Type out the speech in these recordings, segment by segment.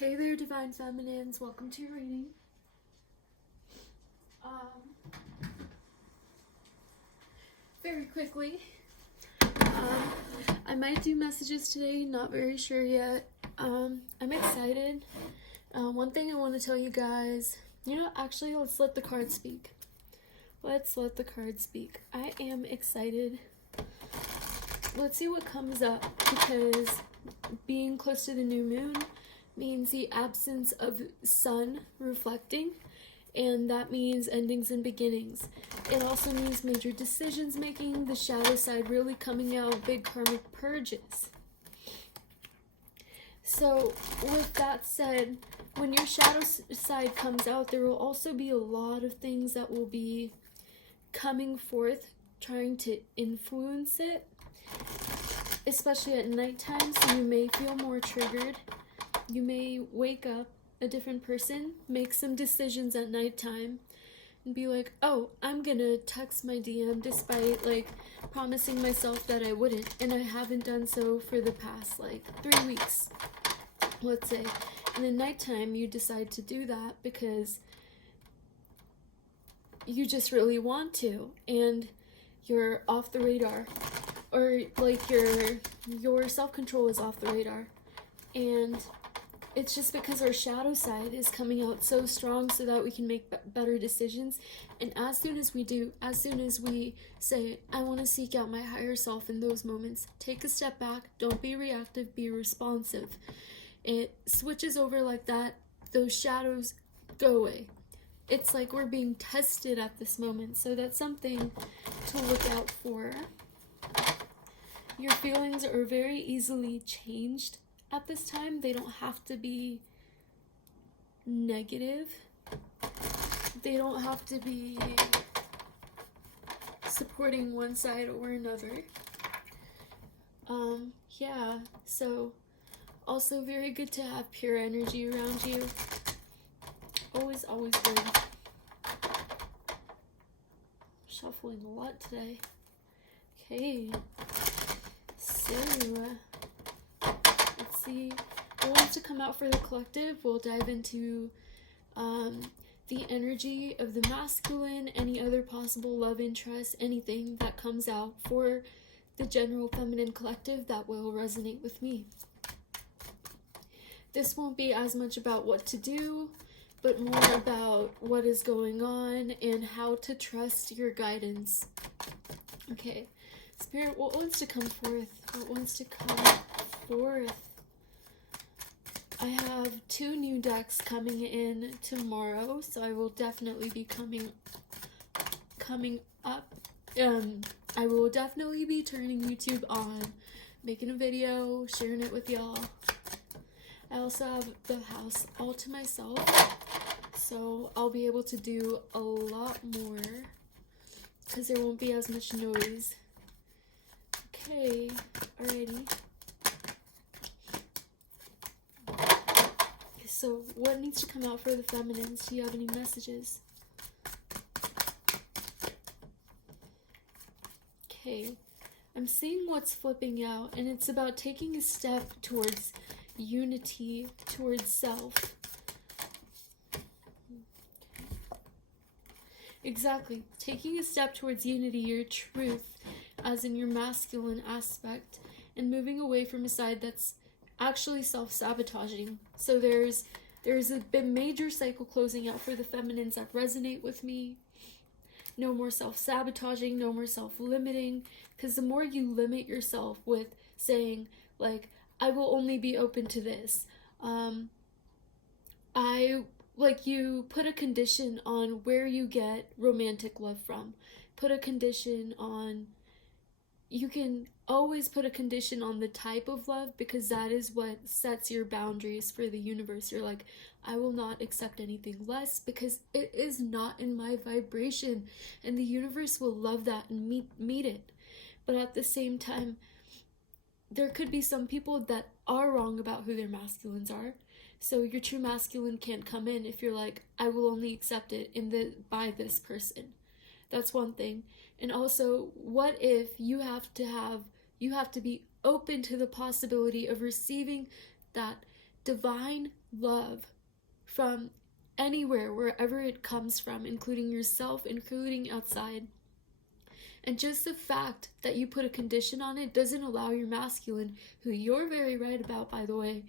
Hey there, Divine Feminines. Welcome to your reading. Very quickly, I might do messages today, not very sure yet. I'm excited. One thing I want to tell you guys, actually, let's let the cards speak. Let's let the cards speak. I am excited. Let's see what comes up, because being close to the new moon means the absence of sun reflecting, and that means endings and beginnings. It also means major decisions making, the shadow side really coming out, big karmic purges. So with that said, when your shadow side comes out, there will also be a lot of things that will be coming forth, trying to influence it, especially at nighttime, so you may feel more triggered. You may wake up a different person, make some decisions at nighttime, and be like, oh, I'm gonna text my DM despite promising myself that I wouldn't, and I haven't done so for the past 3 weeks, let's say. And then nighttime you decide to do that because you just really want to, and you're off the radar, or your self-control is off the radar. And it's just because our shadow side is coming out so strong so that we can make better decisions. And as soon as we do, as soon as we say, I want to seek out my higher self in those moments, take a step back, don't be reactive, be responsive. It switches over like that, those shadows go away. It's like we're being tested at this moment, so that's something to look out for. Your feelings are very easily changed at this time. They don't have to be negative. They don't have to be supporting one side or another. Yeah, so also very good to have pure energy around you. Always good. Shuffling a lot today. Okay, so let's see what wants to come out for the collective. We'll dive into the energy of the masculine, any other possible love interest, anything that comes out for the general feminine collective that will resonate with me. This won't be as much about what to do, but more about what is going on and how to trust your guidance. Okay, Spirit, what wants to come forth? What wants to come forth? I have 2 new decks coming in tomorrow, so I will definitely be coming up. I will definitely be turning YouTube on, making a video, sharing it with y'all. I also have the house all to myself, so I'll be able to do a lot more because there won't be as much noise. Okay, alrighty. So what needs to come out for the feminines? Do you have any messages? Okay, I'm seeing what's flipping out, and it's about taking a step towards unity, towards self. Exactly, taking a step towards unity, your truth, as in your masculine aspect, and moving away from a side that's actually self-sabotaging. So there's a major cycle closing out for the feminines that resonate with me. No more self-sabotaging, no more self-limiting, because the more you limit yourself with saying, I will only be open to this. You put a condition on where you get romantic love from. Put a condition on, you can always put a condition on the type of love, because that is what sets your boundaries for the universe. You're like, I will not accept anything less because it is not in my vibration, and the universe will love that and meet it. But at the same time, there could be some people that are wrong about who their masculines are. So your true masculine can't come in if you're like, I will only accept it by this person. That's one thing. And also, what if you have to be open to the possibility of receiving that divine love from anywhere, wherever it comes from, including yourself, including outside. And just the fact that you put a condition on it doesn't allow your masculine, who you're very right about, by the way,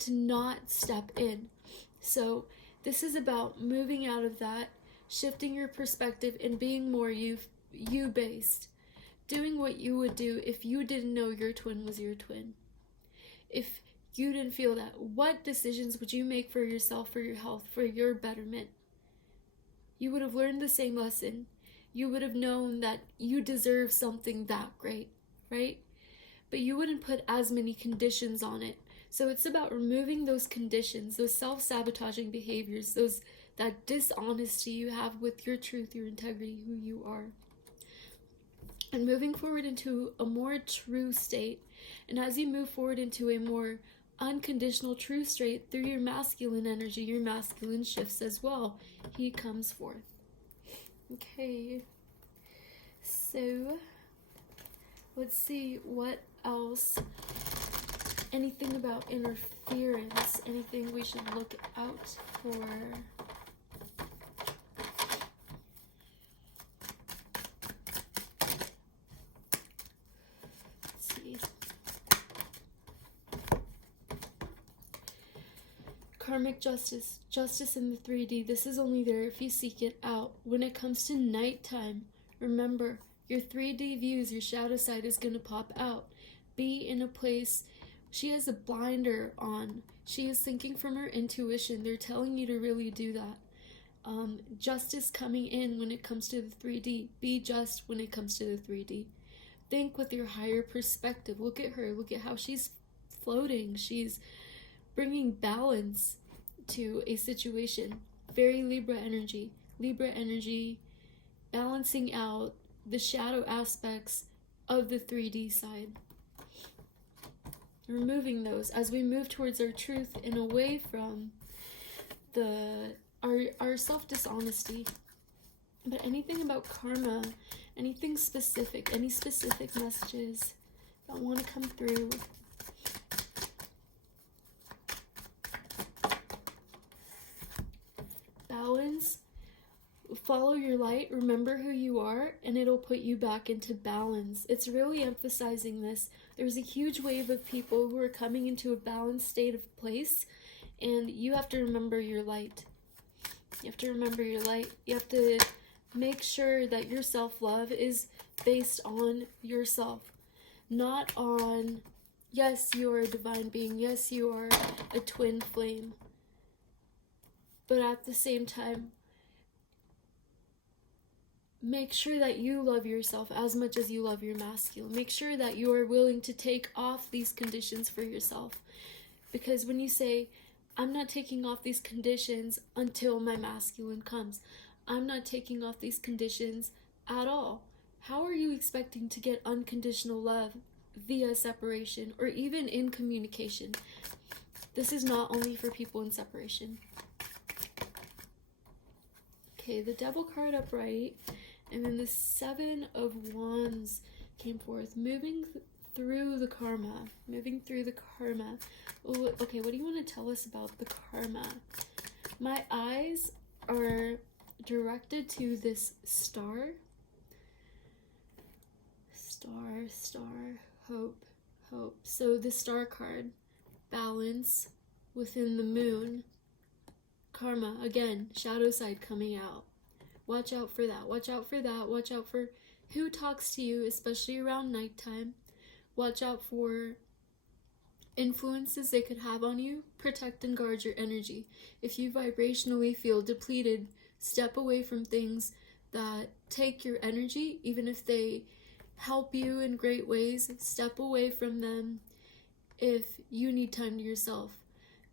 to not step in. So this is about moving out of that, shifting your perspective, and being more you-based. Doing what you would do if you didn't know your twin was your twin. If you didn't feel that, what decisions would you make for yourself, for your health, for your betterment? You would have learned the same lesson. You would have known that you deserve something that great, right? But you wouldn't put as many conditions on it. So it's about removing those conditions, those self-sabotaging behaviors, that dishonesty you have with your truth, your integrity, who you are. And moving forward into a more true state. And as you move forward into a more unconditional true state through your masculine energy, your masculine shifts as well. He comes forth. Okay. So, let's see what else. Anything about interference? Anything we should look out for? Let's see. Karmic justice. Justice in the 3D. This is only there if you seek it out. When it comes to nighttime, remember, your 3D views, your shadow side is going to pop out. Be in a place. She has a blinder on. She is thinking from her intuition. They're telling you to really do that. Justice coming in when it comes to the 3D. Be just when it comes to the 3D. Think with your higher perspective. Look at her. Look at how she's floating. She's bringing balance to a situation. Very Libra energy. Libra energy balancing out the shadow aspects of the 3D side. Removing those as we move towards our truth and away from our self-dishonesty. But anything about karma, anything specific, any specific messages that want to come through. Balance. Follow your light, remember who you are, and it'll put you back into balance. It's really emphasizing this. There's a huge wave of people who are coming into a balanced state of place, and you have to remember your light. You have to remember your light. You have to make sure that your self-love is based on yourself, not on, yes, you are a divine being, yes, you are a twin flame, but at the same time, make sure that you love yourself as much as you love your masculine. Make sure that you are willing to take off these conditions for yourself. Because when you say, I'm not taking off these conditions until my masculine comes, I'm not taking off these conditions at all, how are you expecting to get unconditional love via separation or even in communication? This is not only for people in separation. Okay, the Devil card upright. And then the 7 of Wands came forth, moving through the karma. Moving through the karma. Okay, what do you want to tell us about the karma? My eyes are directed to this star. Star, hope. So the star card, balance within the moon. Karma, again, shadow side coming out. Watch out for that. Watch out for that. Watch out for who talks to you, especially around nighttime. Watch out for influences they could have on you. Protect and guard your energy. If you vibrationally feel depleted, step away from things that take your energy, even if they help you in great ways. Step away from them if you need time to yourself.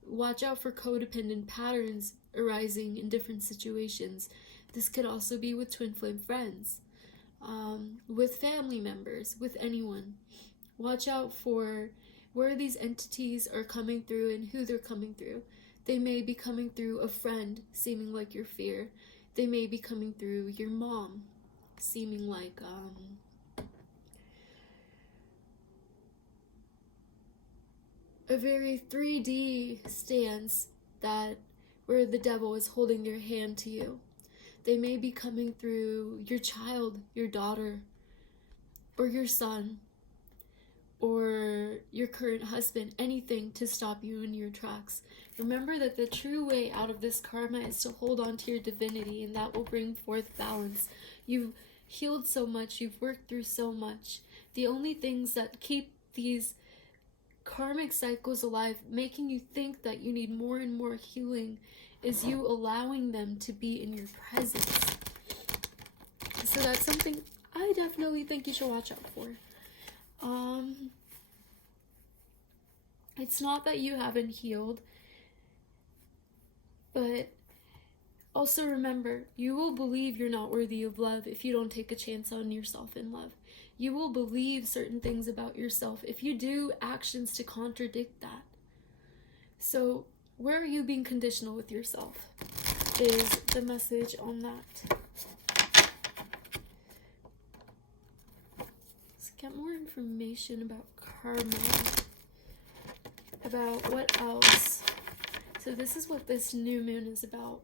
Watch out for codependent patterns arising in different situations. This could also be with twin flame friends, with family members, with anyone. Watch out for where these entities are coming through and who they're coming through. They may be coming through a friend, seeming like your fear. They may be coming through your mom, seeming like a very 3D stance that where the devil is holding their hand to you. They may be coming through your child, your daughter, or your son, or your current husband, anything to stop you in your tracks. Remember that the true way out of this karma is to hold on to your divinity, and that will bring forth balance. You've healed so much, you've worked through so much. The only things that keep these karmic cycles alive, making you think that you need more and more healing, is you allowing them to be in your presence. So that's something I definitely think you should watch out for. It's not that you haven't healed, but also remember, you will believe you're not worthy of love if you don't take a chance on yourself in love. You will believe certain things about yourself if you do actions to contradict that. So, where are you being conditional with yourself is the message on that. Let's get more information about karma. About what else. So this is what this new moon is about.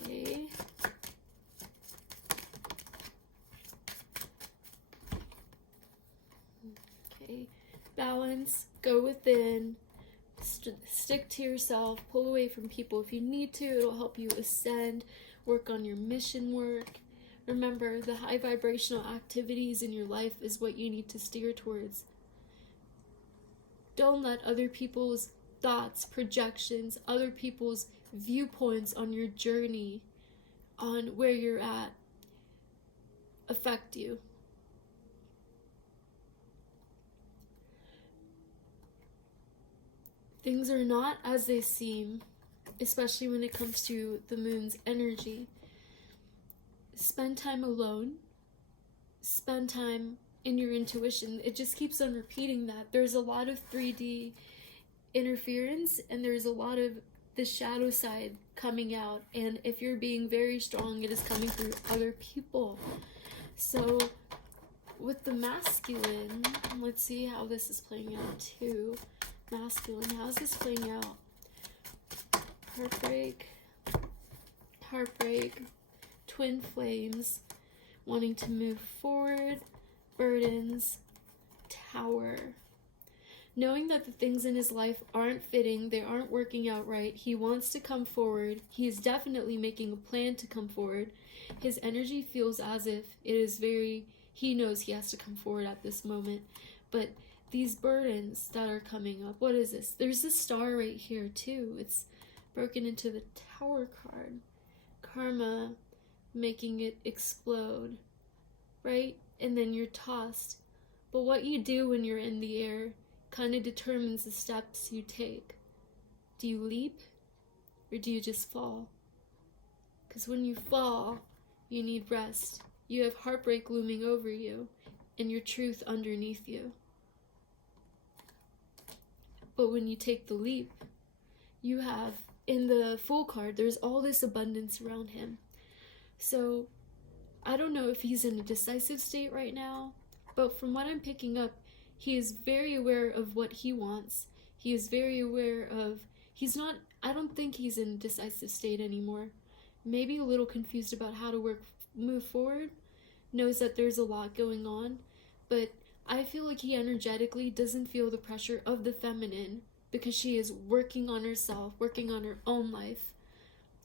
Okay. Okay. Balance. Go within. Stick to yourself. Pull away from people if you need to. It'll help you ascend. Work on your mission work. Remember, the high vibrational activities in your life is what you need to steer towards. Don't let other people's thoughts, projections, other people's viewpoints on your journey, on where you're at, affect you. Things are not as they seem, especially when it comes to the moon's energy. Spend time alone. Spend time in your intuition. It just keeps on repeating that. There's a lot of 3D interference, and there's a lot of the shadow side coming out, and if you're being very strong, it is coming through other people. So with the masculine, let's see how this is playing out too. Masculine, how's this playing out? Heartbreak, twin flames, wanting to move forward, burdens, Tower. Knowing that the things in his life aren't fitting, they aren't working out right, he wants to come forward. He is definitely making a plan to come forward. His energy feels as if it is he knows he has to come forward at this moment. But these burdens that are coming up, what is this? There's this star right here too. It's broken into the Tower card. Karma, making it explode, right? And then you're tossed. But what you do when you're in the air kind of determines the steps you take. Do you leap or do you just fall? Because when you fall, you need rest. You have heartbreak looming over you and your truth underneath you. But when you take the leap, you have, in the Fool card, there's all this abundance around him. So I don't know if he's in a decisive state right now, but from what I'm picking up, he is very aware of what he wants. He is very aware of, I don't think he's in a decisive state anymore. Maybe a little confused about how to move forward, knows that there's a lot going on, but I feel like he energetically doesn't feel the pressure of the feminine because she is working on herself, working on her own life.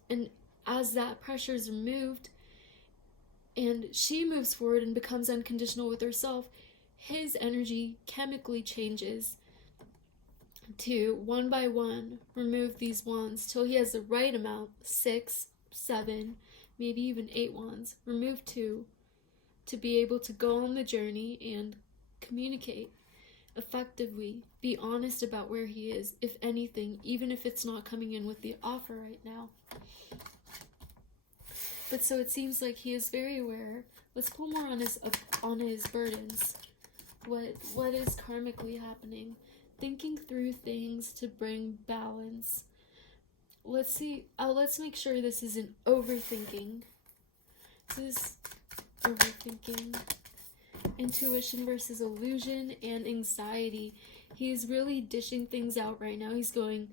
And as that pressure is removed and she moves forward and becomes unconditional with herself, his energy chemically changes to one by one remove these wands till he has the right amount, 6, 7, maybe even 8 wands. Remove 2 to be able to go on the journey and communicate effectively, be honest about where he is, if anything, even if it's not coming in with the offer right now. But so it seems like he is very aware. Let's pull more on his burdens. What is karmically happening? Thinking through things to bring balance. Let's see. Let's make sure this isn't overthinking. This is overthinking. Intuition versus illusion and anxiety. He's really dishing things out right now. He's going,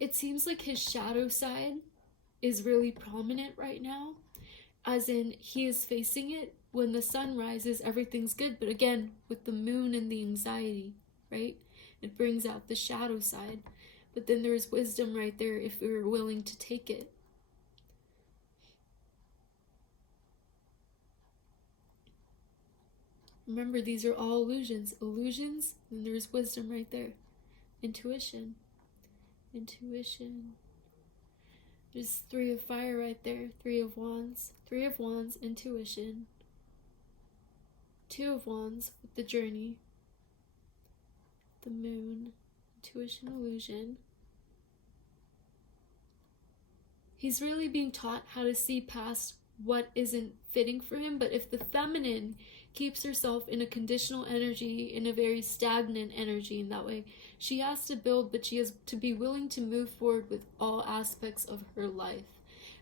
it seems like his shadow side is really prominent right now, as in he is facing it. When the sun rises, everything's good, but again, with the moon and the anxiety, right, it brings out the shadow side. But then there's wisdom right there if we were willing to take it. Remember, these are all illusions. Illusions, and there's wisdom right there. Intuition. Intuition. There's 3 of fire right there. 3 of wands. 3 of wands, intuition. 2 of wands with the journey. The moon. Intuition, illusion. He's really being taught how to see past what isn't fitting for him, but if the feminine keeps herself in a conditional energy, in a very stagnant energy in that way, she has to build, but she has to be willing to move forward with all aspects of her life.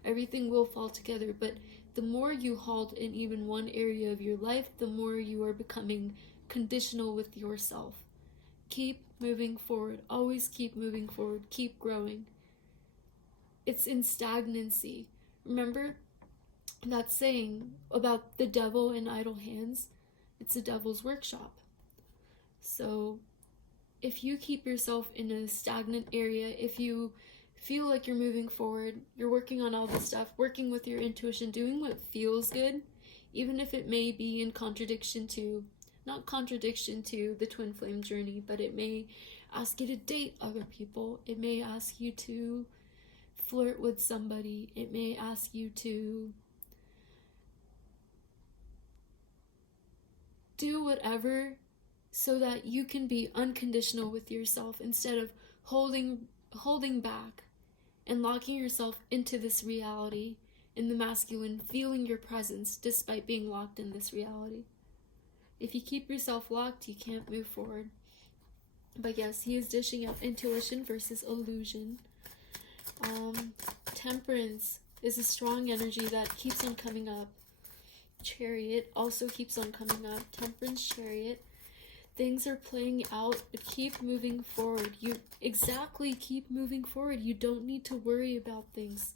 Everything will fall together, but the more you halt in even one area of your life, the more you are becoming conditional with yourself. Keep moving forward. Always keep moving forward. Keep growing. It's in stagnancy. Remember that saying about the devil in idle hands? It's the devil's workshop. So if you keep yourself in a stagnant area, if you feel like you're moving forward, you're working on all this stuff, working with your intuition, doing what feels good, even if it may be in contradiction to, not contradiction to the twin flame journey, but it may ask you to date other people. It may ask you to flirt with somebody. It may ask you to do whatever so that you can be unconditional with yourself instead of holding back and locking yourself into this reality in the masculine, feeling your presence despite being locked in this reality. If you keep yourself locked, you can't move forward. But yes, he is dishing out intuition versus illusion. Temperance is a strong energy that keeps on coming up. Chariot also keeps on coming up. Temperance, Chariot. Things are playing out, but keep moving forward. You exactly keep moving forward. You don't need to worry about things.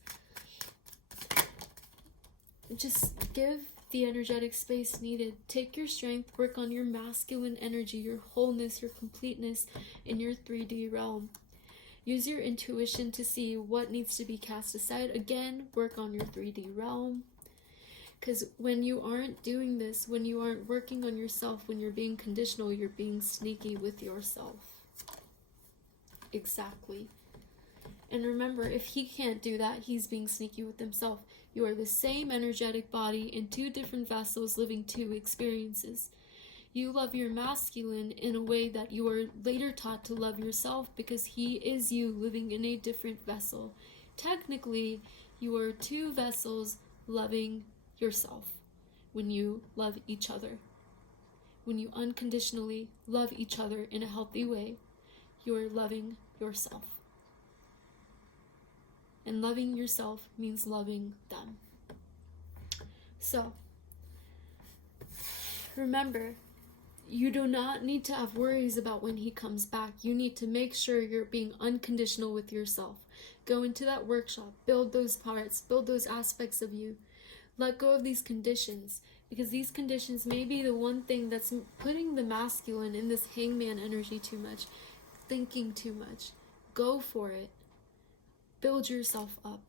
Just give the energetic space needed. Take your strength, work on your masculine energy, your wholeness, your completeness in your 3D realm. Use your intuition to see what needs to be cast aside. Again, work on your 3D realm. Because when you aren't doing this, when you aren't working on yourself, when you're being conditional, you're being sneaky with yourself. Exactly. And remember, if he can't do that, he's being sneaky with himself. You are the same energetic body in 2 different vessels living 2 experiences. You love your masculine in a way that you are later taught to love yourself because he is you living in a different vessel. Technically, you are 2 vessels loving yourself when you love each other. When you unconditionally love each other in a healthy way, you are loving yourself. And loving yourself means loving them. So, remember, you do not need to have worries about when he comes back. You need to make sure you're being unconditional with yourself. Go into that workshop, build those parts, build those aspects of you. Let go of these conditions, because these conditions may be the one thing that's putting the masculine in this hangman energy too much, thinking too much. Go for it. Build yourself up.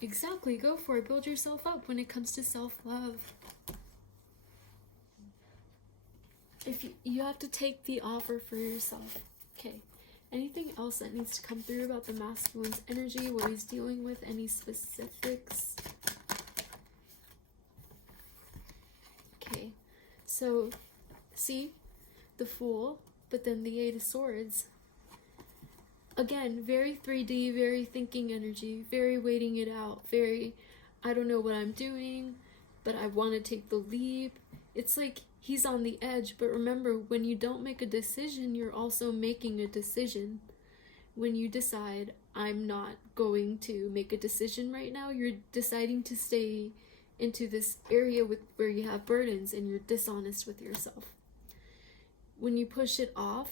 Exactly, go for it. Build yourself up when it comes to self-love. If you have to take the offer for yourself. Okay. Anything else that needs to come through about the masculine's energy, what he's dealing with, any specifics? Okay, so see the Fool, but then the 8 of Swords. Again, very 3D, very thinking energy, very waiting it out, very, I don't know what I'm doing, but I want to take the leap. It's like he's on the edge, but remember, when you don't make a decision, you're also making a decision. When you decide, I'm not going to make a decision right now, you're deciding to stay into this area where you have burdens and you're dishonest with yourself. When you push it off,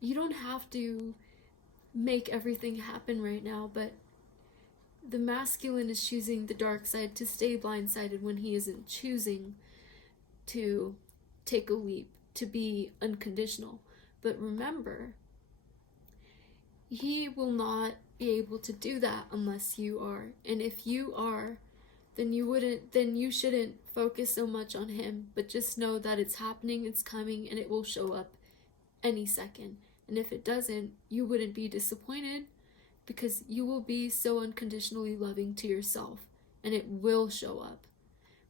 you don't have to make everything happen right now, but the masculine is choosing the dark side to stay blindsided when he isn't choosing to take a leap, to be unconditional. But remember, he will not be able to do that unless you are. And if you are, then you shouldn't focus so much on him, but just know that it's happening, it's coming, and it will show up any second. And if it doesn't, you wouldn't be disappointed, because you will be so unconditionally loving to yourself, and it will show up.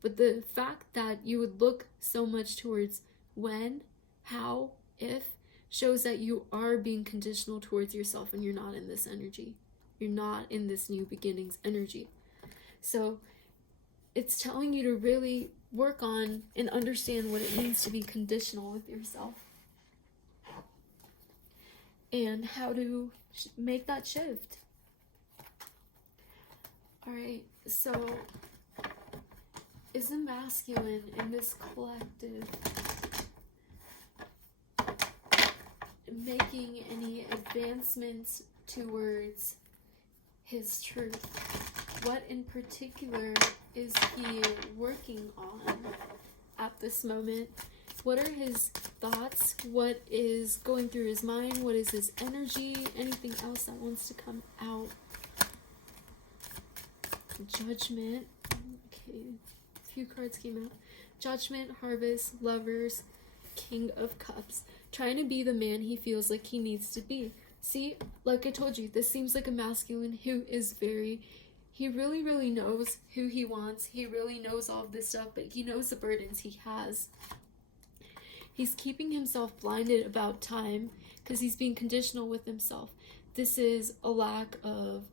But the fact that you would look so much towards when, how, if, shows that you are being conditional towards yourself, and you're not in this energy. You're not in this new beginnings energy. So it's telling you to really work on and understand what it means to be conditional with yourself, and how to make that shift. Alright, so is the masculine in this collective making any advancements towards his truth? What in particular is he working on at this moment? What are his thoughts? What is going through his mind? What is his energy? Anything else that wants to come out? Judgment. Okay, a few cards came out. Judgment, Harvest, Lovers, King of Cups. Trying to be the man he feels like he needs to be. See, like I told you, this seems like a masculine who is he really, really knows who he wants. He really knows all of this stuff, but he knows the burdens he has. He's keeping himself blinded about time because he's being conditional with himself. This is a lack of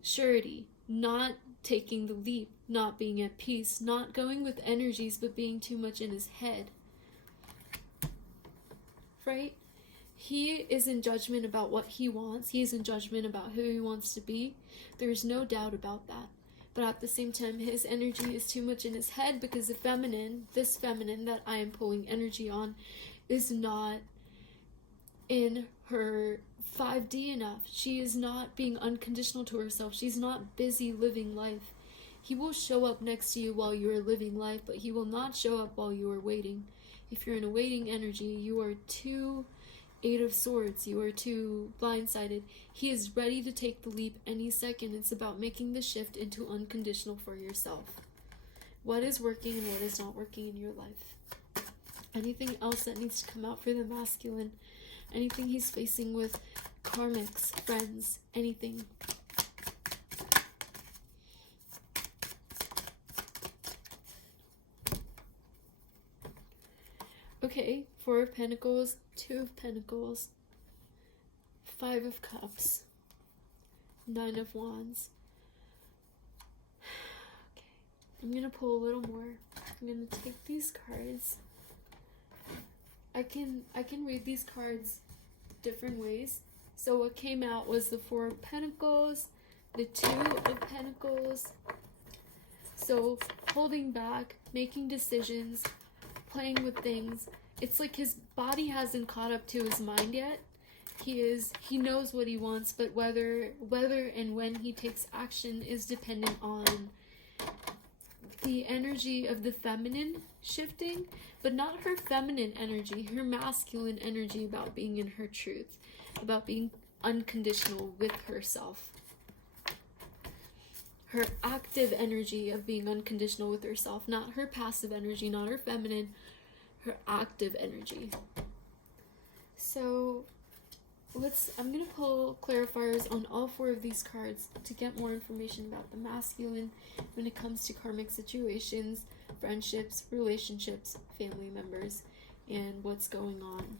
surety, not taking the leap, not being at peace, not going with energies, but being too much in his head. Right? He is in judgment about what he wants. He is in judgment about who he wants to be. There's no doubt about that. But at the same time, his energy is too much in his head, because the feminine, this feminine that I am pulling energy on, is not in her 5D enough. She is not being unconditional to herself. She's not busy living life. He will show up next to you while you are living life, but he will not show up while you are waiting. If you're in a waiting energy, you are too 8 of Swords. You are too blindsided. He is ready to take the leap any second. It's about making the shift into unconditional for yourself. What is working and what is not working in your life? Anything else that needs to come out for the masculine? Anything he's facing with karmics, friends, anything? Okay, 4 of Pentacles, 2 of Pentacles, 5 of Cups, 9 of Wands. Okay, I'm going to pull a little more. I'm going to take these cards. I can read these cards different ways. So what came out was the 4 of Pentacles, the 2 of Pentacles. So holding back, making decisions, playing with things. It's like his body hasn't caught up to his mind yet. He knows what he wants, but whether and when he takes action is dependent on the energy of the feminine shifting, but not her feminine energy, her masculine energy about being in her truth, about being unconditional with herself. Her active energy of being unconditional with herself, not her passive energy, not her feminine, her active energy. So I'm going to pull clarifiers on all 4 of these cards to get more information about the masculine when it comes to karmic situations, friendships, relationships, family members, and what's going on.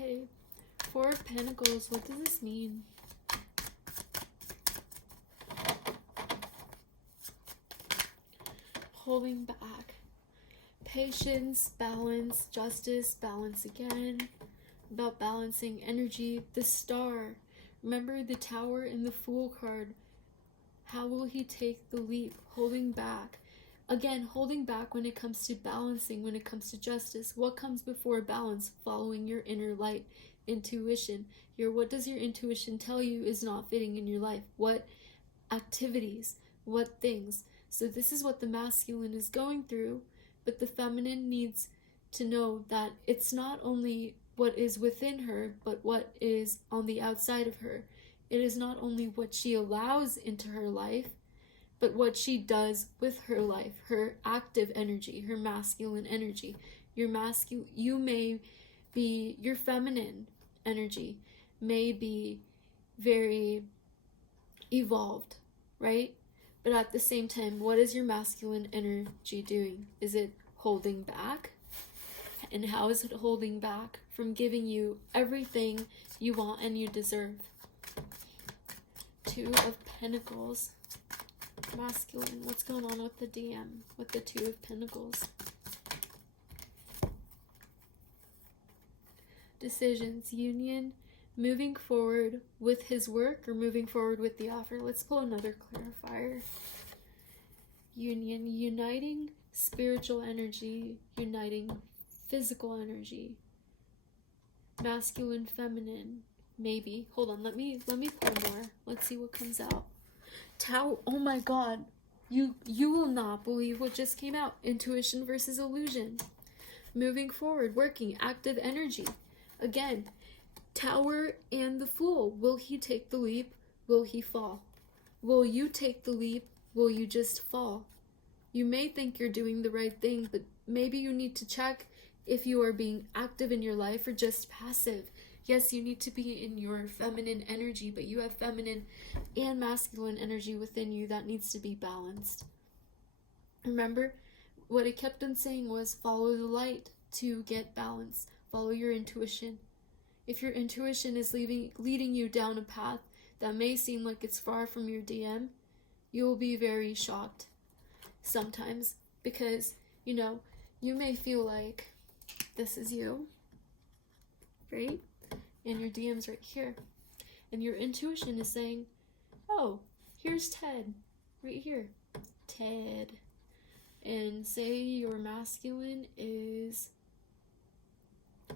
Okay, Four of Pentacles, what does this mean? Holding back. Patience, balance, justice, balance again. About balancing energy. The Star. Remember the Tower and the Fool card. How will he take the leap? Holding back. Again, holding back when it comes to balancing, when it comes to justice. What comes before balance? Following your inner light. Intuition. What does your intuition tell you is not fitting in your life? What activities? What things? So this is what the masculine is going through, but the feminine needs to know that it's not only what is within her, but what is on the outside of her. It is not only what she allows into her life, but what she does with her life, her active energy, her masculine energy. Your feminine energy may be very evolved, right? But at the same time, what is your masculine energy doing? Is it holding back? And how is it holding back from giving you everything you want and you deserve? Two of Pentacles. Masculine. What's going on with the DM? With the Two of Pentacles. Decisions. Union. Moving forward with his work or moving forward with the offer. Let's pull another clarifier. Union. Uniting spiritual energy. Uniting physical energy. Masculine, feminine. Maybe. Hold on. Let me pull more. Let's see what comes out. Tower. Oh my god. You will not believe what just came out. Intuition versus illusion. Moving forward, working, active energy. Again, Tower and the Fool. Will he take the leap? Will he fall? Will you take the leap? Will you just fall? You may think you're doing the right thing, but maybe you need to check if you are being active in your life or just passive. Yes, you need to be in your feminine energy, but you have feminine and masculine energy within you that needs to be balanced. Remember, what I kept on saying was follow the light to get balance. Follow your intuition. If your intuition is leading you down a path that may seem like it's far from your DM, you will be very shocked sometimes because, you may feel like this is you, right? And your DM's right here. And your intuition is saying, oh, here's Ted, right here. Ted. And say your masculine is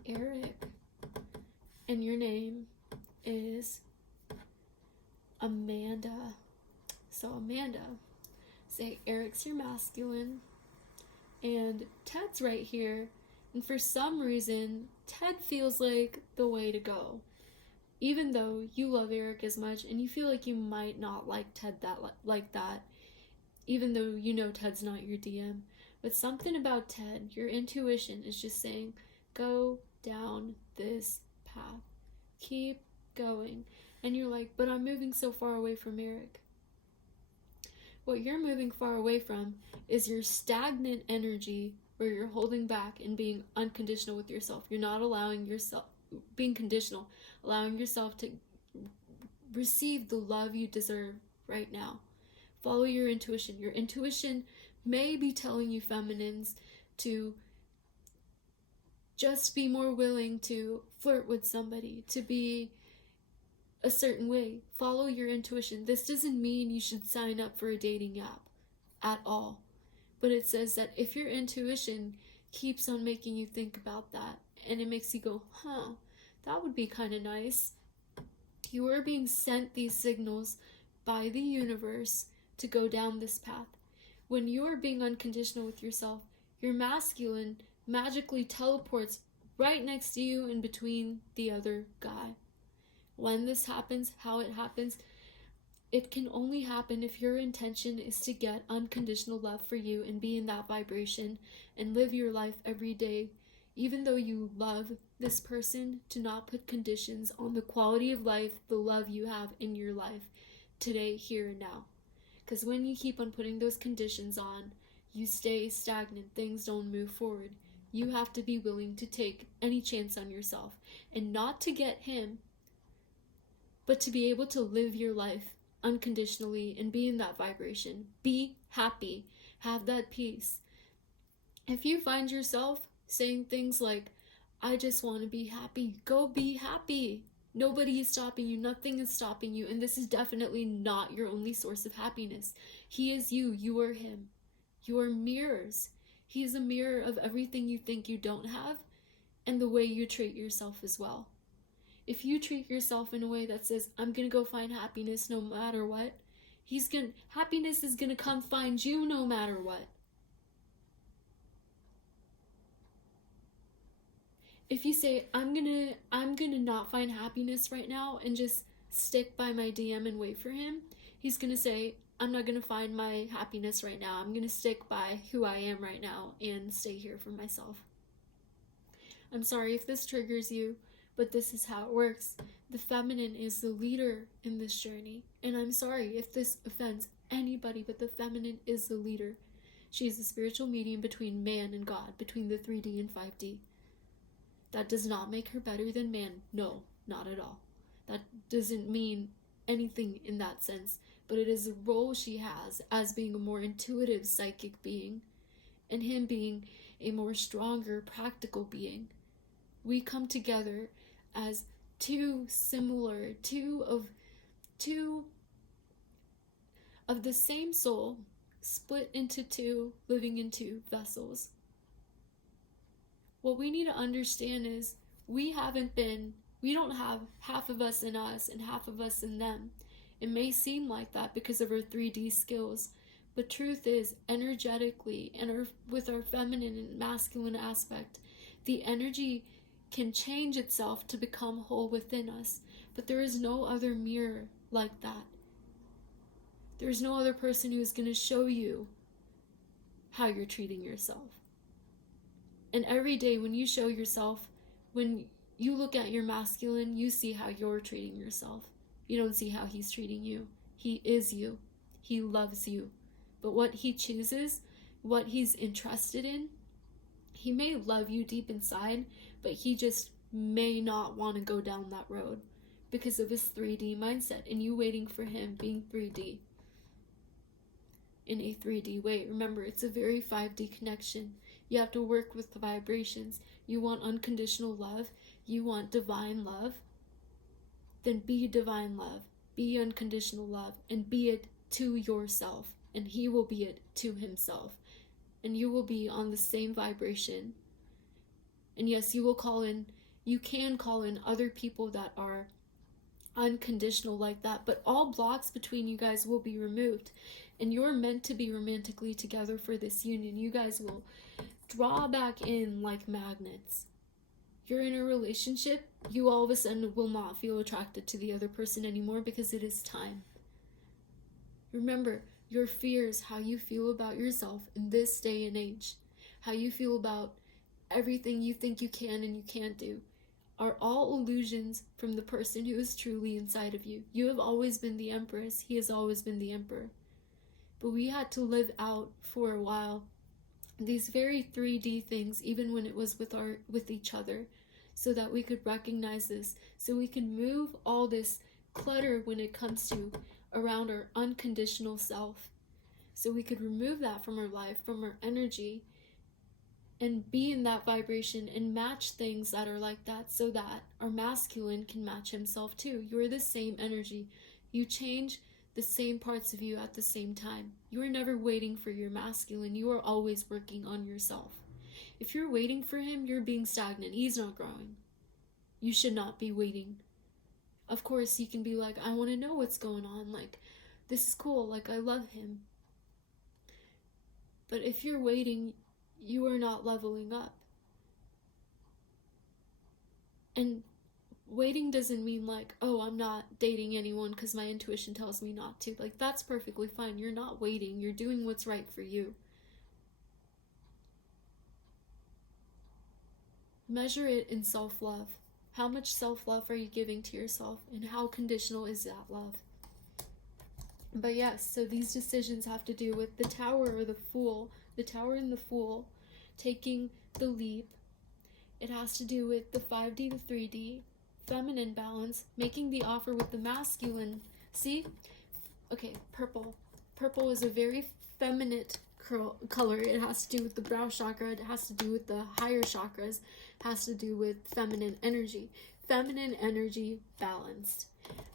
Eric. And your name is Amanda. So Amanda, say Eric's your masculine. And Ted's right here. And for some reason, Ted feels like the way to go. Even though you love Eric as much and you feel like you might not like Ted like that, even though you know Ted's not your DM. But something about Ted, your intuition is just saying, go down this path. Keep going. And you're like, but I'm moving so far away from Eric. What you're moving far away from is your stagnant energy where you're holding back and being unconditional with yourself. You're not allowing yourself, being conditional, allowing yourself to receive the love you deserve right now. Follow your intuition. Your intuition may be telling you feminines to just be more willing to flirt with somebody, to be a certain way. Follow your intuition. This doesn't mean you should sign up for a dating app at all. But it says that if your intuition keeps on making you think about that and it makes you go, that would be kind of nice. You are being sent these signals by the universe to go down this path. When you are being unconditional with yourself, your masculine magically teleports right next to you in between the other guy. When this happens, how it happens, it can only happen if your intention is to get unconditional love for you and be in that vibration and live your life every day, even though you love this person, to not put conditions on the quality of life, the love you have in your life today, here and now. Because when you keep on putting those conditions on, you stay stagnant. Things don't move forward. You have to be willing to take any chance on yourself, and not to get him, but to be able to live your life unconditionally and be in that vibration. Be happy. Have that peace. If you find yourself saying things like, I just want to be happy, go be happy. Nobody is stopping you. Nothing is stopping you. And this is definitely not your only source of happiness. He is you. You are him. You are mirrors. He is a mirror of everything you think you don't have and the way you treat yourself as well. If you treat yourself in a way that says, I'm going to go find happiness no matter what, happiness is going to come find you no matter what. If you say, I'm gonna not find happiness right now and just stick by my DM and wait for him, he's gonna say, I'm not gonna find my happiness right now. I'm gonna stick by who I am right now and stay here for myself. I'm sorry if this triggers you, but this is how it works. The feminine is the leader in this journey. And I'm sorry if this offends anybody, but the feminine is the leader. She is the spiritual medium between man and God, between the 3D and 5D. That does not make her better than man. No, not at all. That doesn't mean anything in that sense, but it is a role she has as being a more intuitive psychic being, and him being a more stronger practical being. We come together as two of the same soul, split into two, living in two vessels. What we need to understand is we don't have half of us in us and half of us in them. It may seem like that because of our 3D skills, but truth is, energetically and with our feminine and masculine aspect, the energy can change itself to become whole within us, but there is no other mirror like that. There is no other person who is going to show you how you're treating yourself. And every day when you show yourself, when you look at your masculine, you see how you're treating yourself. You don't see how he's treating you. He is you. He loves you. But what he chooses, what he's interested in, he may love you deep inside, but he just may not want to go down that road because of his 3D mindset and you waiting for him being 3D in a 3D way. Remember, it's a very 5D connection. You have to work with the vibrations. You want unconditional love. You want divine love. Then be divine love. Be unconditional love. And be it to yourself. And he will be it to himself. And you will be on the same vibration. And yes, you can call in other people that are unconditional like that. But all blocks between you guys will be removed. And you're meant to be romantically together for this union. You guys will draw back in like magnets. You're in a relationship, you all of a sudden will not feel attracted to the other person anymore because it is time. Remember, your fears, how you feel about yourself in this day and age, how you feel about everything you think you can and you can't do, are all illusions from the person who is truly inside of you. You have always been the Empress. He has always been the Emperor. But we had to live out for a while these very 3D things, even when it was with each other, so that we could recognize this, so we can move all this clutter when it comes to around our unconditional self, so we could remove that from our life, from our energy, and be in that vibration and match things that are like that, so that our masculine can match himself too. You're the same energy. You change the same parts of you at the same time. You are never waiting for your masculine. You are always working on yourself. If you're waiting for him, you're being stagnant. He's not growing. You should not be waiting. Of course, you can be like, I want to know what's going on. Like, this is cool. Like, I love him. But if you're waiting, you are not leveling up. And waiting doesn't mean like, oh, I'm not dating anyone because my intuition tells me not to. Like, that's perfectly fine. You're not waiting. You're doing what's right for you. Measure it in self-love. How much self-love are you giving to yourself, and how conditional is that love? But yes, so these decisions have to do with the Tower or the Fool. The Tower and the Fool. taking the leap. It has to do with the 5D to 3D, feminine balance, making the offer with the masculine. See? Okay, purple. Purple is a very feminine color. It has to do with the brow chakra. It has to do with the higher chakras. It has to do with feminine energy. Feminine energy balanced.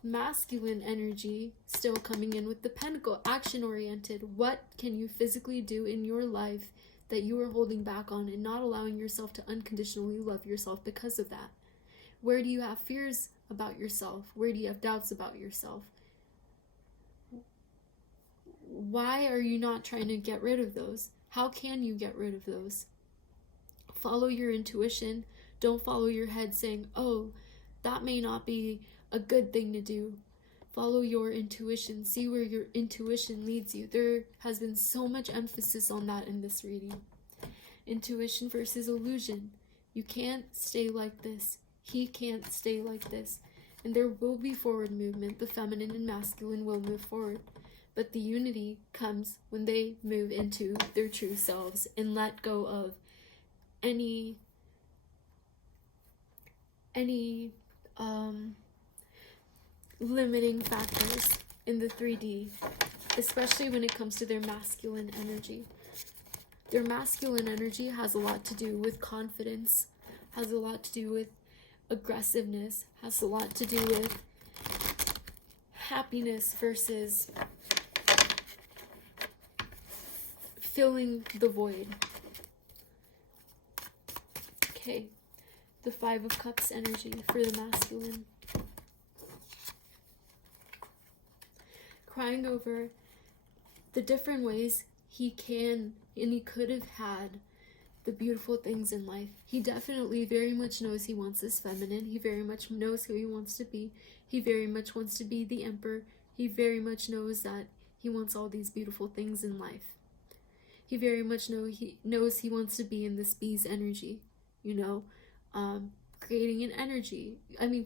Masculine energy still coming in with the pentacle, action oriented. What can you physically do in your life that you are holding back on and not allowing yourself to unconditionally love yourself because of that? Where do you have fears about yourself? Where do you have doubts about yourself? Why are you not trying to get rid of those? How can you get rid of those? Follow your intuition. Don't follow your head saying, oh, that may not be a good thing to do. Follow your intuition. See where your intuition leads you. There has been so much emphasis on that in this reading. Intuition versus illusion. You can't stay like this. He can't stay like this. And there will be forward movement. The feminine and masculine will move forward. But the unity comes when they move into their true selves and let go of any limiting factors in the 3D, especially when it comes to their masculine energy. Their masculine energy has a lot to do with confidence, has a lot to do with aggressiveness, has a lot to do with happiness versus filling the void. Okay, the 5 of Cups energy for the masculine. Crying over the different ways he can and he could have had the beautiful things in life. He definitely very much knows he wants this feminine. He very much knows who he wants to be. He very much wants to be the emperor. He very much knows that he wants all these beautiful things in life. He very much knows he wants to be in this bee's energy, you know, creating an energy.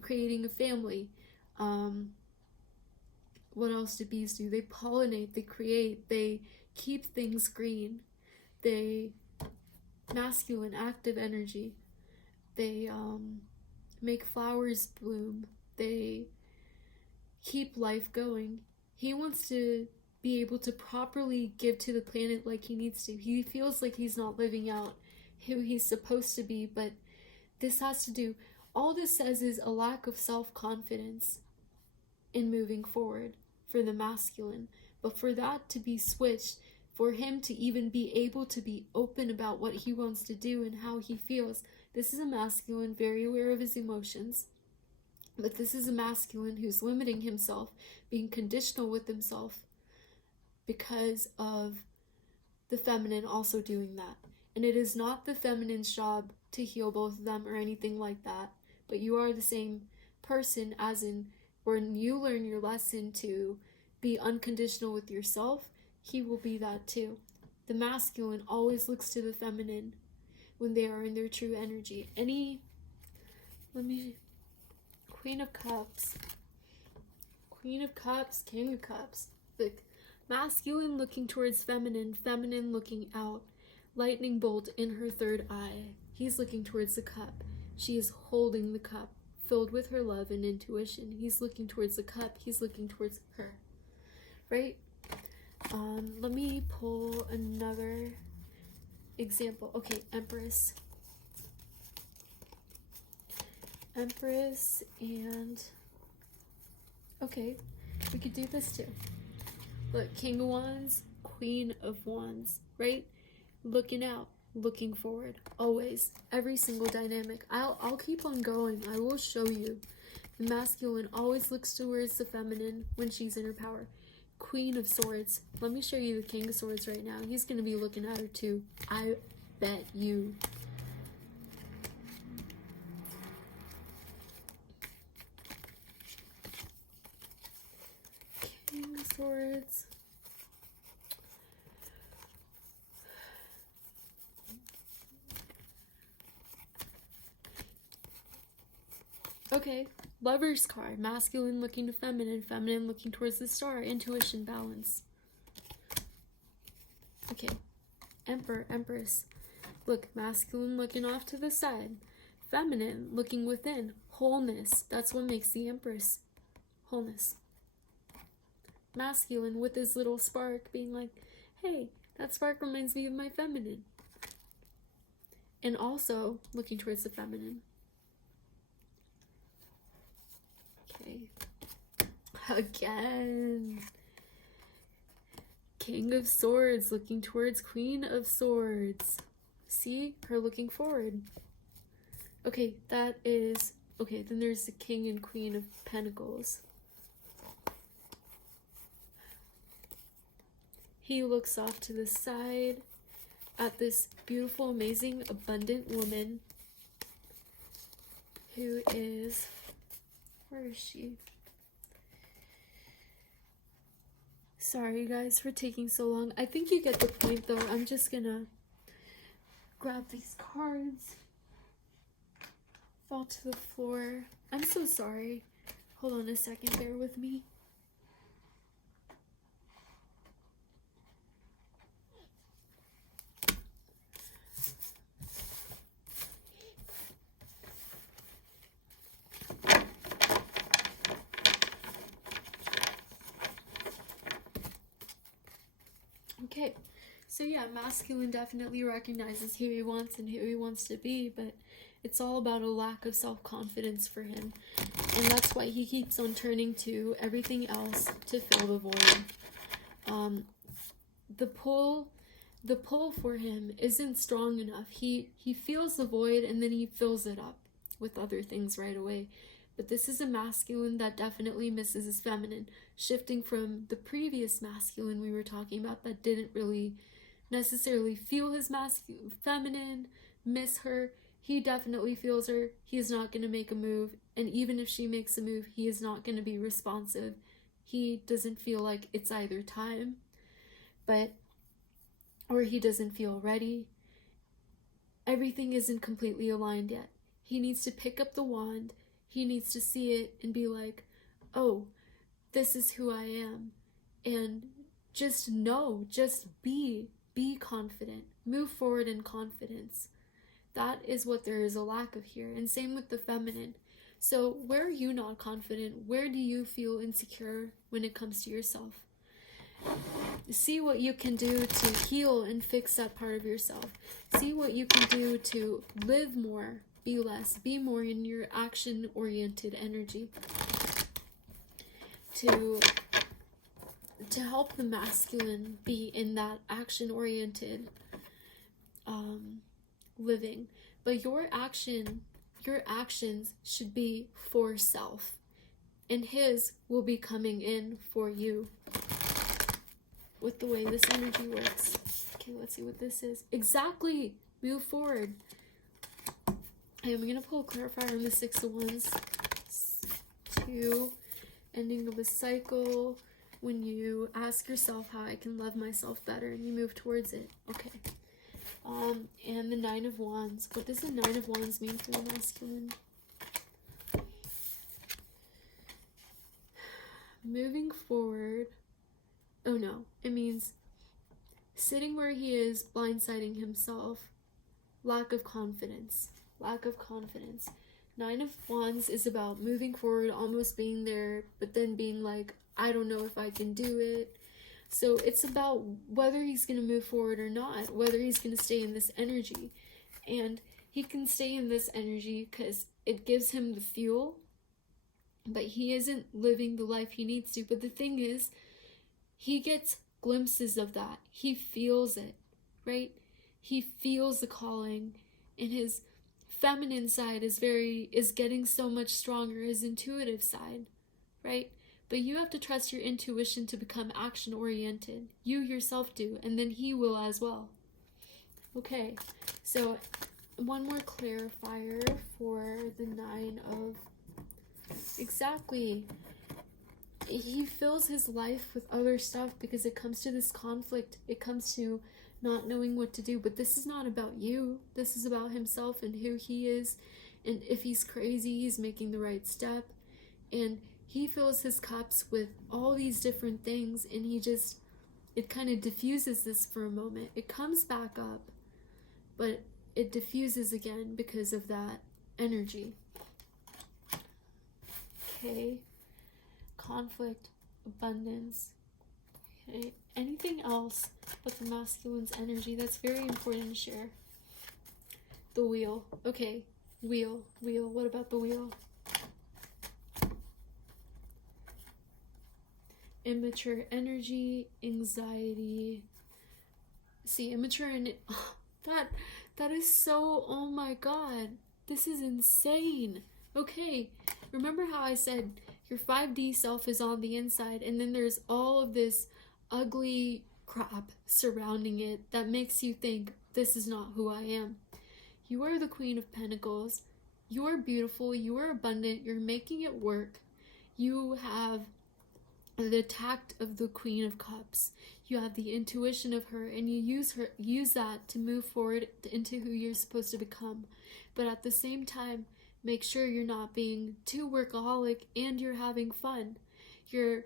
Creating a family. What else do bees do? They pollinate, they create, they keep things green. They masculine, active energy. They make flowers bloom. They keep life going. He wants to be able to properly give to the planet like he needs to. He feels like he's not living out who he's supposed to be, but this has to do, all this says is a lack of self-confidence in moving forward for the masculine. But for that to be switched, for him to even be able to be open about what he wants to do and how he feels, this is a masculine very aware of his emotions. But this is a masculine who's limiting himself, being conditional with himself, because of the feminine also doing that. And it is not the feminine's job to heal both of them or anything like that, but you are the same person, as in when you learn your lesson to be unconditional with yourself, he will be that too. The masculine always looks to the feminine when they are in their true energy. Queen of Cups, King of Cups, the masculine looking towards feminine, feminine looking out, lightning bolt in her third eye. He's looking towards the cup. She is holding the cup, filled with her love and intuition. He's looking towards the cup. He's looking towards her. Right? Let me pull another example. Okay, Empress. Empress and... Okay, we could do this too. Look, King of Wands, Queen of Wands, right? Looking out, looking forward, always, every single dynamic. I'll keep on going. I will show you. The masculine always looks towards the feminine when she's in her power. Queen of Swords. Let me show you the King of Swords right now. He's going to be looking at her too. I bet you. King of Swords. Okay, Lover's card. Masculine looking to feminine, feminine looking towards the star. Intuition, balance. Okay, Emperor, Empress. Look, masculine looking off to the side. Feminine looking within. Wholeness. That's what makes the Empress. Wholeness. Masculine with his little spark being like, hey, that spark reminds me of my feminine. And also looking towards the feminine. Okay. Again. King of Swords looking towards Queen of Swords. See? Her looking forward. Okay, that is... Okay, then there's the King and Queen of Pentacles. He looks off to the side at this beautiful, amazing, abundant woman who is... Where is she? Sorry guys for taking so long. I think you get the point though. I'm just gonna grab these cards. Fall to the floor. I'm so sorry. Hold on a second, bear with me. Okay, so yeah, masculine definitely recognizes who he wants and who he wants to be, but it's all about a lack of self-confidence for him. And that's why he keeps on turning to everything else to fill the void. The pull for him isn't strong enough. He feels the void and then he fills it up with other things right away. But this is a masculine that definitely misses his feminine, shifting from the previous masculine we were talking about that didn't really necessarily feel his feminine, miss her. He definitely feels her. He's not going to make a move, and even if she makes a move, he is not going to be responsive. He doesn't feel like it's either time, or he doesn't feel ready. Everything isn't completely aligned yet. He needs to pick up the wand. He needs to see it and be like, oh, this is who I am. And just know, just be confident. Move forward in confidence. That is what there is a lack of here. And same with the feminine. So where are you not confident? Where do you feel insecure when it comes to yourself? See what you can do to heal and fix that part of yourself. See what you can do to live more. Be less. Be more in your action-oriented energy. To help the masculine be in that action-oriented living. But your actions should be for self. And his will be coming in for you. With the way this energy works. Okay, let's see what this is. Exactly! Move forward. I'm going to pull a clarifier on the Six of Wands. 2, ending of a cycle. When you ask yourself how I can love myself better and you move towards it. Okay. And the Nine of Wands. What does the Nine of Wands mean for the masculine? Moving forward. Oh no. It means sitting where he is, blindsiding himself. Lack of confidence. Lack of confidence. Nine of Wands is about moving forward, almost being there, but then being like, I don't know if I can do it. So it's about whether he's going to move forward or not, whether he's going to stay in this energy. And he can stay in this energy because it gives him the fuel, but he isn't living the life he needs to. But the thing is, he gets glimpses of that. He feels it, right? He feels the calling, and his feminine side is getting so much stronger, his intuitive side, right? But you have to trust your intuition to become action oriented. You yourself do, and then he will as well. Okay, so one more clarifier for the Nine of... Exactly. He fills his life with other stuff because it comes to this conflict. It comes to not knowing what to do, but this is not about you. This is about himself and who he is, and if he's crazy, he's making the right step. And he fills his cups with all these different things, and it kind of diffuses this for a moment. It comes back up, but it diffuses again because of that energy. Okay, conflict, abundance. Okay, anything else but the masculine's energy that's very important to share? The wheel. Okay, wheel. What about the wheel? Immature energy, anxiety. See, immature and that is so, oh my god, this is insane. Okay, remember how I said your 5D self is on the inside, and then there's all of this ugly crap surrounding it that makes you think this is not who I am. You are the Queen of Pentacles. You are beautiful. You are abundant. You're making it work. You have the tact of the Queen of Cups. You have the intuition of her, and you use that to move forward into who you're supposed to become. But at the same time, make sure you're not being too workaholic and you're having fun. You're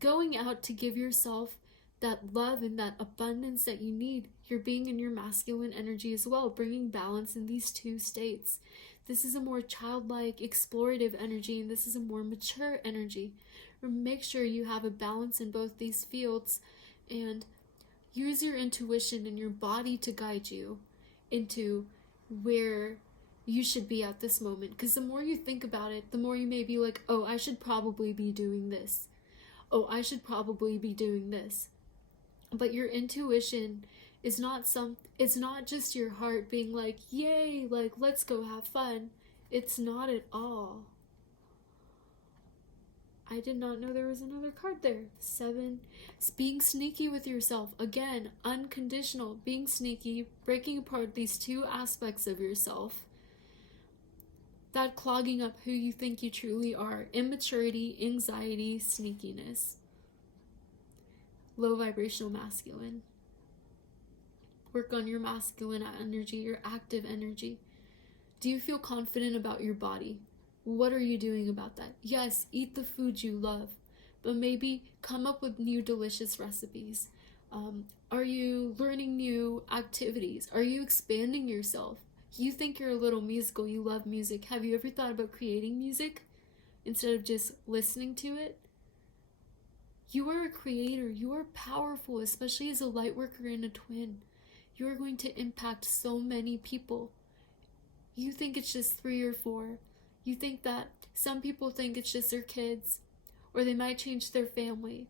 going out to give yourself that love and that abundance that you need. You're being in your masculine energy as well, bringing balance in these two states. This is a more childlike, explorative energy, and this is a more mature energy. Make sure you have a balance in both these fields, and use your intuition and your body to guide you into where you should be at this moment. Because the more you think about it, the more you may be like, oh, I should probably be doing this. Oh, I should probably be doing this. But your intuition is it's not just your heart being like, yay, like, let's go have fun. It's not at all. I did not know there was another card there. 7. It's being sneaky with yourself. Again, unconditional, being sneaky, breaking apart these two aspects of yourself. That clogging up who you think you truly are. Immaturity, anxiety, sneakiness. Low vibrational masculine. Work on your masculine energy, your active energy. Do you feel confident about your body? What are you doing about that? Yes, eat the food you love, but maybe come up with new delicious recipes. Are you learning new activities? Are you expanding yourself? You think you're a little musical, you love music. Have you ever thought about creating music instead of just listening to it? You are a creator. You are powerful, especially as a light worker and a twin. You are going to impact so many people. You think it's just 3 or 4. You think that some people think it's just their kids, or they might change their family,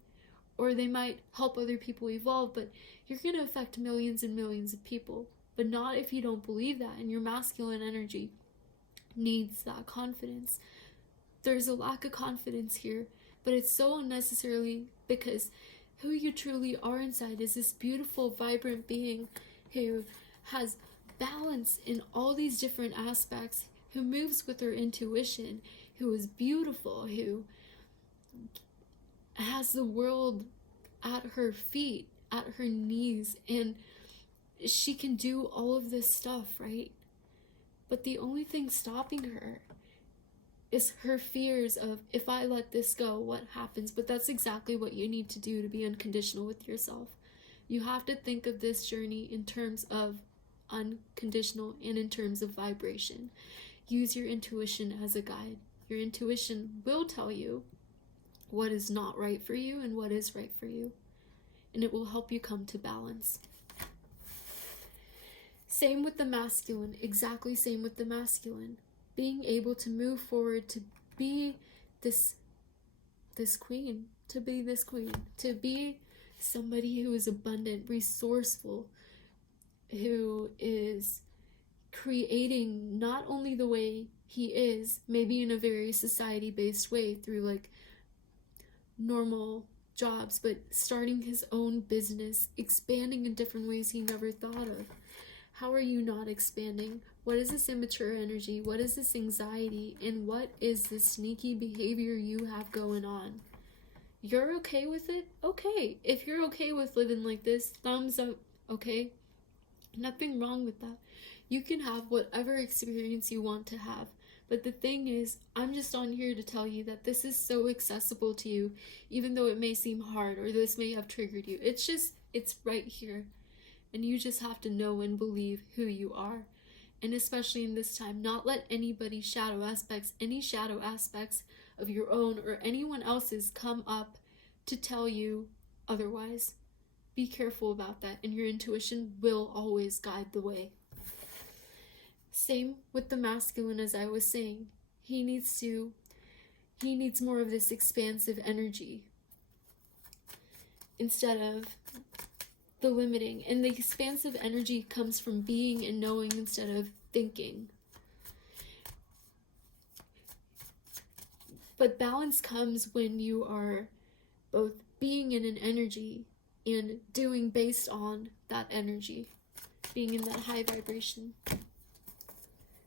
or they might help other people evolve, but you're going to affect millions and millions of people. But not if you don't believe that, and your masculine energy needs that confidence. There's a lack of confidence here, but it's so unnecessarily because who you truly are inside is this beautiful, vibrant being who has balance in all these different aspects, who moves with her intuition, who is beautiful, who has the world at her feet, at her knees, and she can do all of this stuff, right? But the only thing stopping her is her fears of, if I let this go, what happens? But that's exactly what you need to do to be unconditional with yourself. You have to think of this journey in terms of unconditional and in terms of vibration. Use your intuition as a guide. Your intuition will tell you what is not right for you and what is right for you, and it will help you come to balance. Same with the masculine, exactly same with the masculine. Being able to move forward, to be this queen, to be somebody who is abundant, resourceful, who is creating not only the way he is, maybe in a very society-based way through like normal jobs, but starting his own business, expanding in different ways he never thought of. How are you not expanding? What is this immature energy? What is this anxiety? And what is this sneaky behavior you have going on? You're okay with it? Okay. If you're okay with living like this, thumbs up, okay? Nothing wrong with that. You can have whatever experience you want to have. But the thing is, I'm just on here to tell you that this is so accessible to you, even though it may seem hard or this may have triggered you. It's right here. And you just have to know and believe who you are. And especially in this time, not let any shadow aspects of your own or anyone else's come up to tell you otherwise. Be careful about that, and your intuition will always guide the way. Same with the masculine, as I was saying. He needs more of this expansive energy instead of the limiting. And the expansive energy comes from being and knowing instead of thinking. But balance comes when you are both being in an energy and doing based on that energy. Being in that high vibration.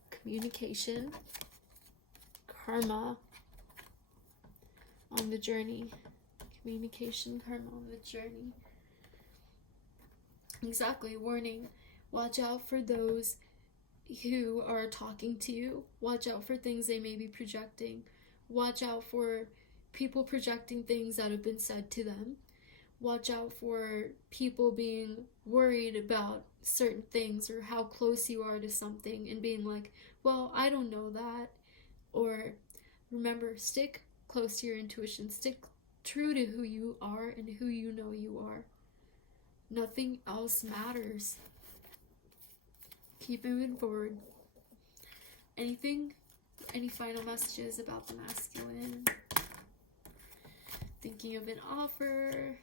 Communication. Karma on the journey. Communication, karma on the journey. Exactly, warning. Watch out for those who are talking to you. Watch out for things they may be projecting. Watch out for people projecting things that have been said to them. Watch out for people being worried about certain things or how close you are to something and being like, well, I don't know that. Or remember, stick close to your intuition. Stick true to who you are and who you know you are. Nothing else matters. Keep moving forward. Any final messages about the masculine? Thinking of an offer.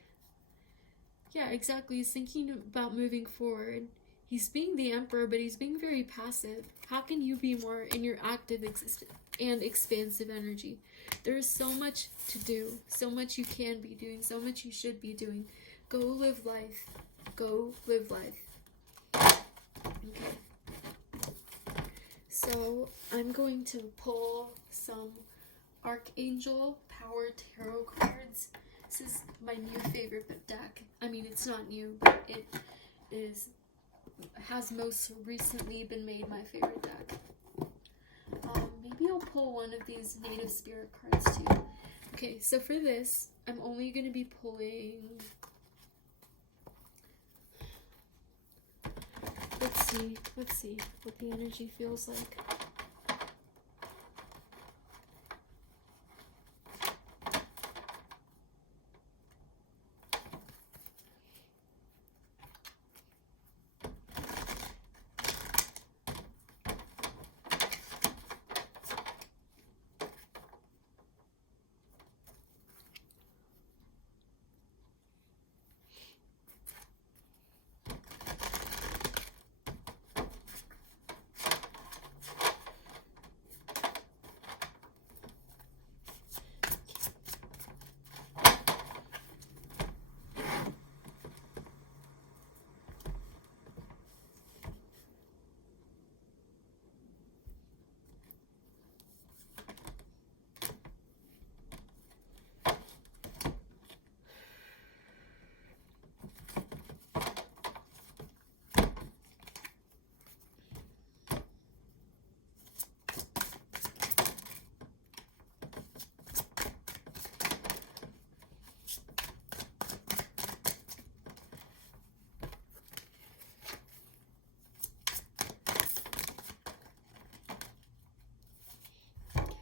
Yeah, exactly. He's thinking about moving forward. He's being the emperor, but he's being very passive. How can you be more in your active and expansive energy? There is so much to do, so much you can be doing, so much you should be doing. Go live life. Go live life. Okay. So I'm going to pull some Archangel Power Tarot cards. This is my new favorite deck. I mean, it's not new, but it has most recently been made my favorite deck. Maybe I'll pull one of these Native Spirit cards too. Okay, so for this, I'm only going to be pulling... Let's see what the energy feels like.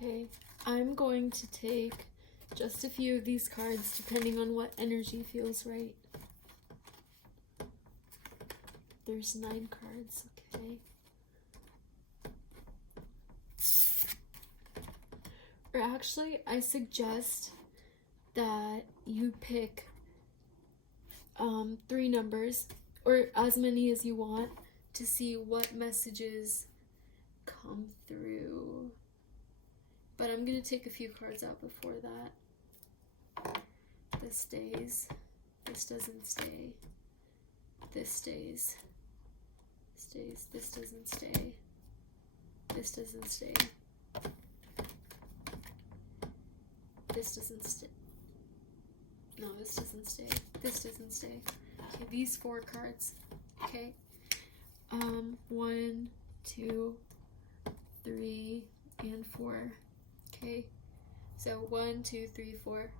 Okay, I'm going to take just a few of these cards depending on what energy feels right. There's 9 cards, okay. Or actually, I suggest that you pick 3 numbers, or as many as you want, to see what messages come through. But I'm going to take a few cards out before that. This stays. This doesn't stay. This stays. Stays. This doesn't stay. This doesn't stay. This doesn't stay. No, this doesn't stay. This doesn't stay. Okay, these 4 cards. Okay. 1, 2, 3, and 4. Okay, so 1, 2, 3, 4,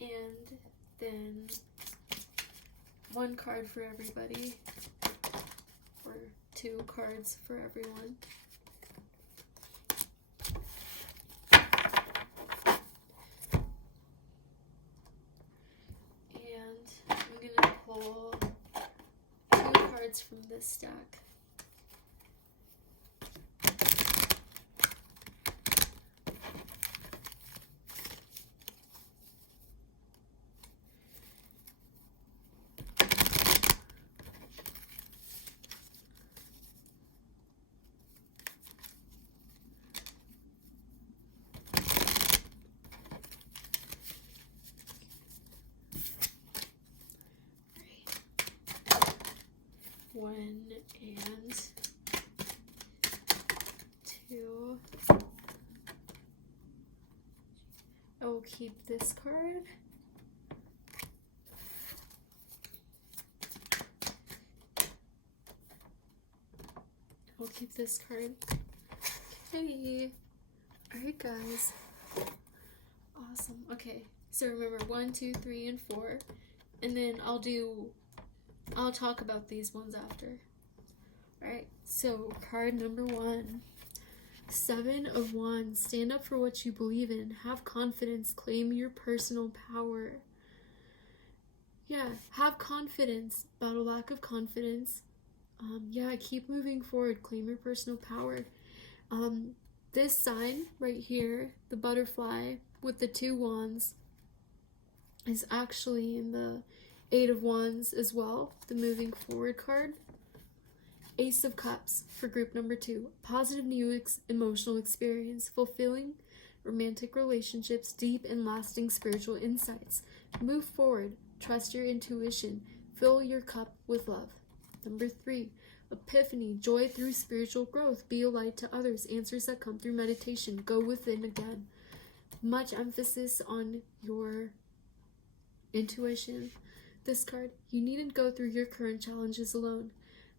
and then 1 card for everybody. or 2 cards for everyone. And I'm going to pull 2 cards from this stack. One and 2. I will keep this card. I'll keep this card. Okay. Alright, guys. Awesome. Okay. So remember 1, 2, 3, and 4. And then I'll talk about these ones after. Alright, so card number 1. 7 of Wands. Stand up for what you believe in. Have confidence. Claim your personal power. Yeah, have confidence. About a lack of confidence. Yeah, keep moving forward. Claim your personal power. This sign right here, the butterfly with the 2 wands, is actually in the 8 of Wands as well, the moving forward card. Ace of Cups for group number 2. Positive new emotional experience, fulfilling romantic relationships, deep and lasting spiritual insights. Move forward, trust your intuition, fill your cup with love. Number 3, Epiphany, joy through spiritual growth, be a light to others, answers that come through meditation, go within again. Much emphasis on your intuition. This card, you needn't go through your current challenges alone.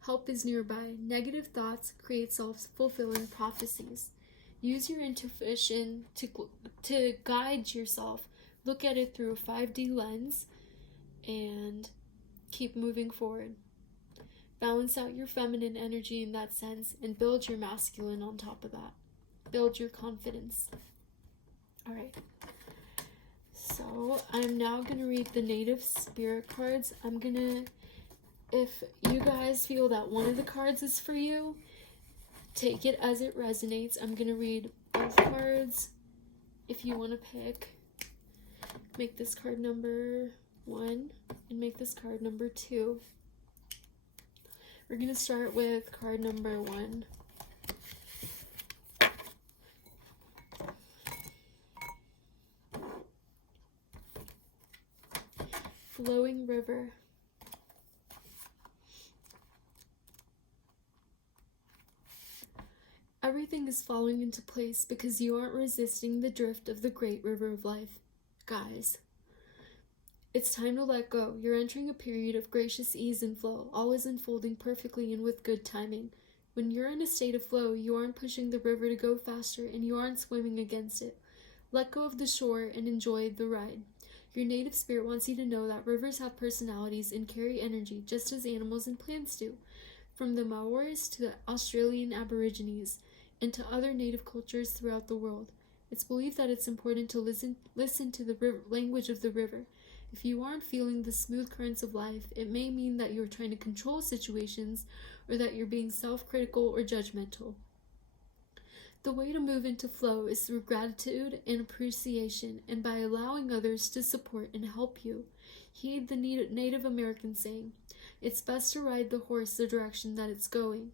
Help is nearby. Negative thoughts create self-fulfilling prophecies. Use your intuition to guide yourself. Look at it through a 5D lens and keep moving forward. Balance out your feminine energy in that sense and build your masculine on top of that. Build your confidence. All right. So I'm now going to read the native spirit cards. If you guys feel that one of the cards is for you, take it as it resonates. I'm going to read both cards. If you want to pick, make this card number 1 and make this card number 2. We're going to start with card number 1. Flowing river. Everything is falling into place because you aren't resisting the drift of the great river of life. Guys, it's time to let go. You're entering a period of gracious ease and flow, always unfolding perfectly and with good timing. When you're in a state of flow, you aren't pushing the river to go faster and you aren't swimming against it. Let go of the shore and enjoy the ride. Your native spirit wants you to know that rivers have personalities and carry energy just as animals and plants do. From the Maoris to the Australian Aborigines and to other native cultures throughout the world, it's believed that it's important to listen to the language of the river. If you aren't feeling the smooth currents of life, it may mean that you're trying to control situations or that you're being self-critical or judgmental. The way to move into flow is through gratitude and appreciation and by allowing others to support and help you. Heed the Native American saying, it's best to ride the horse the direction that it's going.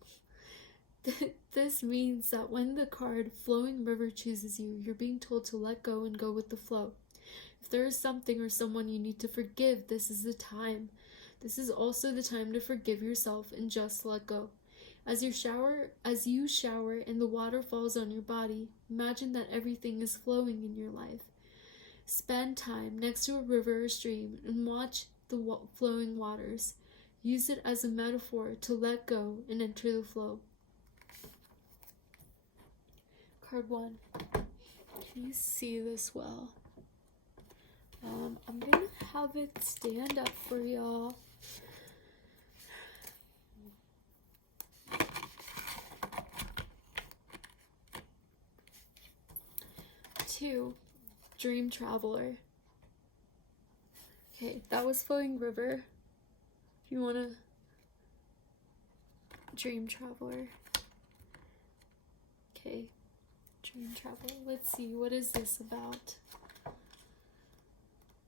This means that when the card Flowing River chooses you, you're being told to let go and go with the flow. If there is something or someone you need to forgive, this is the time. This is also the time to forgive yourself and just let go. As you shower and the water falls on your body, imagine that everything is flowing in your life. Spend time next to a river or stream and watch the flowing waters. Use it as a metaphor to let go and enter the flow. Card 1. Can you see this well? I'm gonna have it stand up for y'all. 2, Dream Traveler. Okay, that was Flowing River. If you want to Dream Traveler. Okay, Dream Traveler. Let's see, what is this about?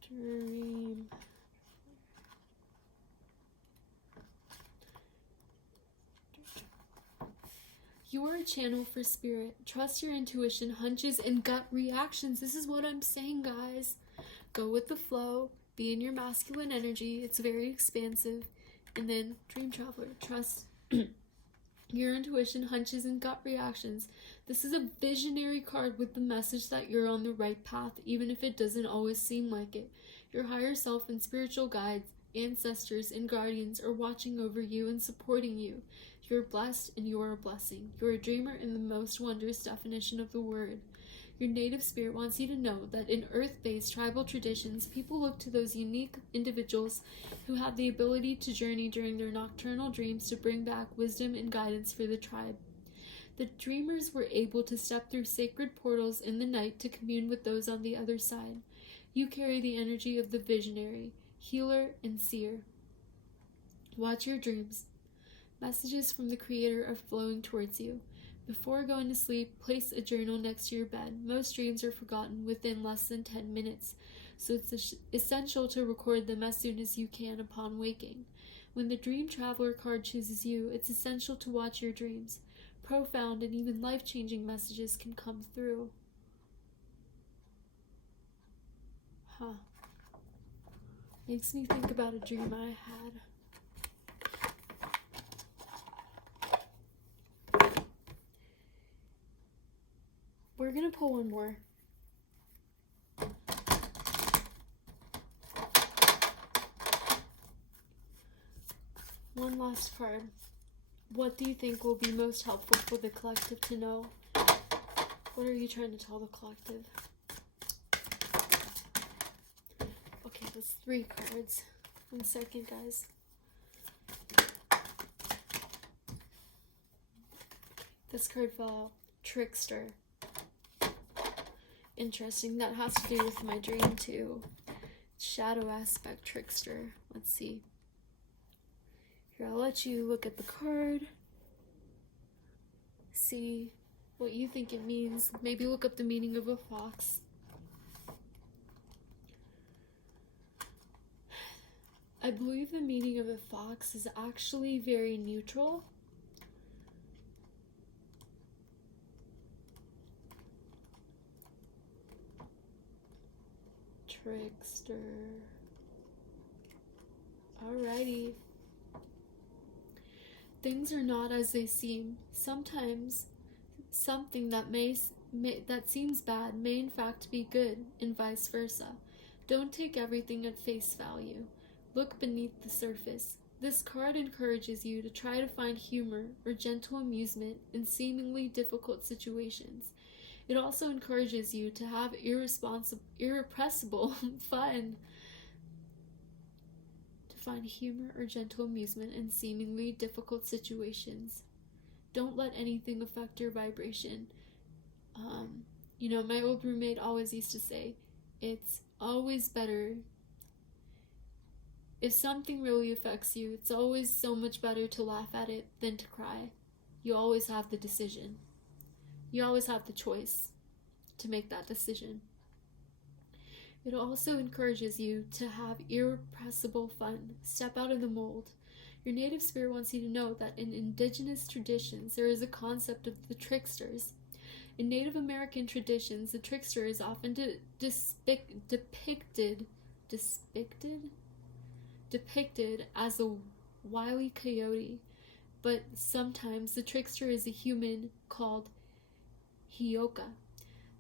Dream. You are a channel for spirit. Trust your intuition, hunches, and gut reactions. This is what I'm saying, guys. Go with the flow. Be in your masculine energy. It's very expansive. And then Dream Traveler. Trust your intuition, hunches, and gut reactions. This is a visionary card with the message that you're on the right path, even if it doesn't always seem like it. Your higher self and spiritual guides, ancestors, and guardians are watching over you and supporting you. You're blessed and you are a blessing. You're a dreamer in the most wondrous definition of the word. Your native spirit wants you to know that in earth-based tribal traditions, people look to those unique individuals who have the ability to journey during their nocturnal dreams to bring back wisdom and guidance for the tribe. The dreamers were able to step through sacred portals in the night to commune with those on the other side. You carry the energy of the visionary, healer, and seer. Watch your dreams. Messages from the Creator are flowing towards you. Before going to sleep, place a journal next to your bed. Most dreams are forgotten within less than 10 minutes, so it's essential to record them as soon as you can upon waking. When the Dream Traveler card chooses you, it's essential to watch your dreams. Profound and even life-changing messages can come through. Makes me think about a dream I had. We're gonna pull one more. One last card. What do you think will be most helpful for the collective to know? What are you trying to tell the collective? Okay, that's 3 cards. 1 second, guys. This card fell out. Trickster. Interesting. That has to do with my dream too. Shadow aspect, trickster. Let's see. Here, I'll let you look at the card. See what you think it means. Maybe look up the meaning of a fox. I believe the meaning of a fox is actually very neutral. Trickster. Alrighty. Things are not as they seem. Sometimes something that that seems bad may in fact be good, and vice versa. Don't take everything at face value. Look beneath the surface. This card encourages you to try to find humor or gentle amusement in seemingly difficult situations. It also encourages you to have irrepressible fun. To find humor or gentle amusement in seemingly difficult situations. Don't let anything affect your vibration. My old roommate always used to say, it's always better. If something really affects you, it's always so much better to laugh at it than to cry. You always have the decision. You always have the choice to make that decision. It also encourages you to have irrepressible fun. Step out of the mold. Your native spirit wants you to know that in indigenous traditions, there is a concept of the tricksters. In Native American traditions, the trickster is often depicted as a wily coyote, but sometimes the trickster is a human called Hioka.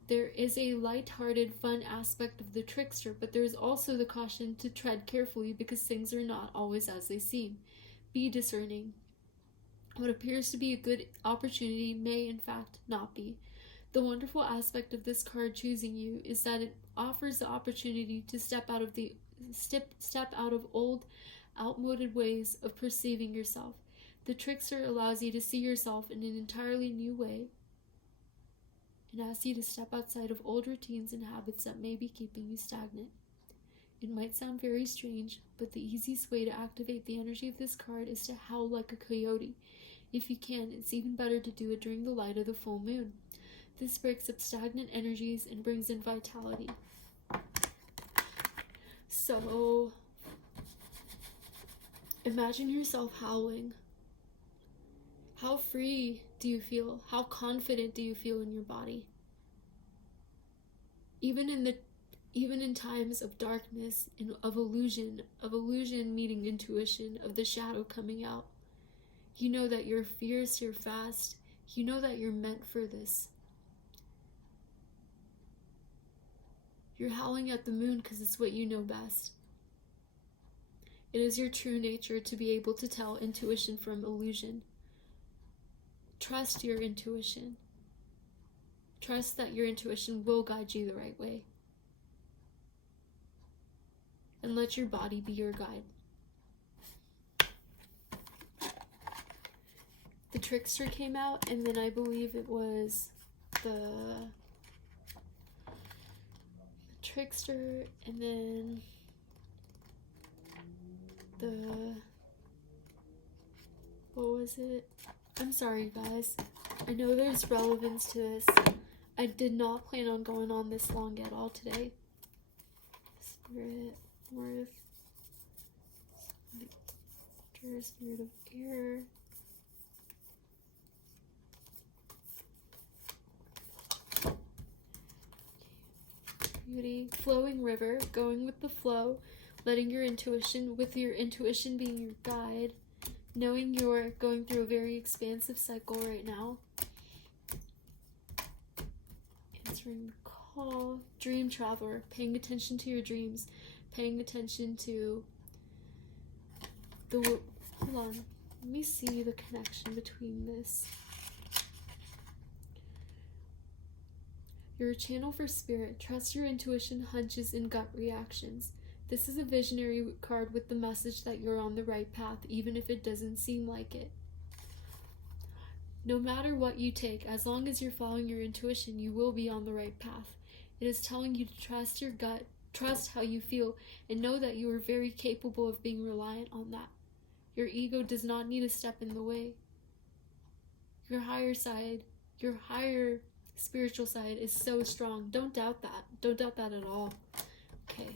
There is a light-hearted, fun aspect of the trickster, but there is also the caution to tread carefully because things are not always as they seem. Be discerning. What appears to be a good opportunity may, in fact, not be. The wonderful aspect of this card choosing you is that it offers the opportunity to step out of old, outmoded ways of perceiving yourself. The trickster allows you to see yourself in an entirely new way. and asks you to step outside of old routines and habits that may be keeping you stagnant. It might sound very strange, but the easiest way to activate the energy of this card is to howl like a coyote. If you can, it's even better to do it during the light of the full moon. This breaks up stagnant energies and brings in vitality. So, imagine yourself howling. How free do you feel? How confident do you feel in your body? Even in times of darkness and of illusion meeting intuition, of the shadow coming out, you know that you're fierce, you're fast, you know that you're meant for this. You're howling at the moon because it's what you know best. It is your true nature to be able to tell intuition from illusion. Trust your intuition. Trust that your intuition will guide you the right way. And let your body be your guide. The Trickster came out, and then I believe it was the Trickster, and then what was it? I'm sorry, guys. I know there's relevance to this. I did not plan on going on this long at all today. Spirit, North, Spirit of Air. Beauty, flowing river, going with the flow, letting your intuition, with your intuition being your guide, knowing you're going through a very expansive cycle right now. Answering the call. Dream traveler, paying attention to your dreams, paying attention to the, hold on, let me see the connection between this. You're a channel for spirit. Trust your intuition, hunches, and gut reactions. This is a visionary card with the message that you're on the right path, even if it doesn't seem like it. No matter what you take, as long as you're following your intuition, you will be on the right path. It is telling you to trust your gut, trust how you feel, and know that you are very capable of being reliant on that. Your ego does not need to step in the way. Your higher side, your higher spiritual side is so strong. Don't doubt that. Don't doubt that at all. Okay.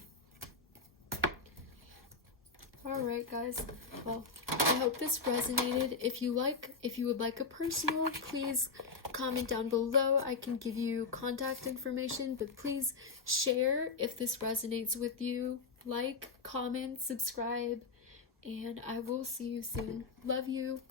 Alright, guys. Well, I hope this resonated. If you would like a personal, please comment down below. I can give you contact information, but please share if this resonates with you. Like, comment, subscribe, and I will see you soon. Love you.